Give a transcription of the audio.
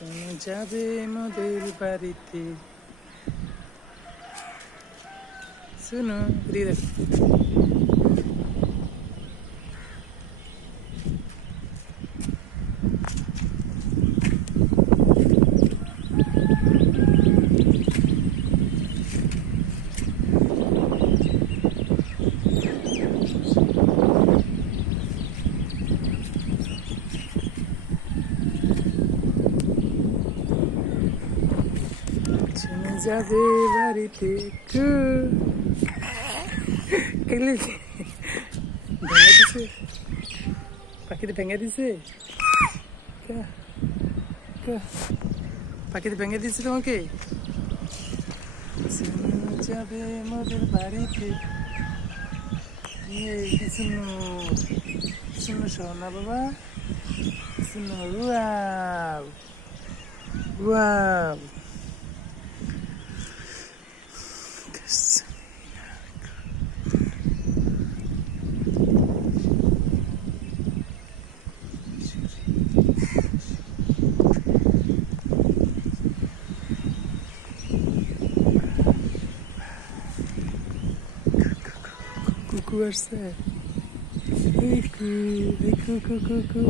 শুনে যাবে মোদের বাড়িতে শুনো এদিকে দেখো শুনে যাবে বাড়িতে এগুলি ভেঙে দিছে পাখিতে ভেঙে দিছে পাখিতে ভেঙে দিছে তোমাকে শুনে যাবে মোদের বাড়িতে শুনো শুনো সোনা বাবা শুনো ওয়াও ওয়াও কুকু আসছে কুকু কুকু কুকু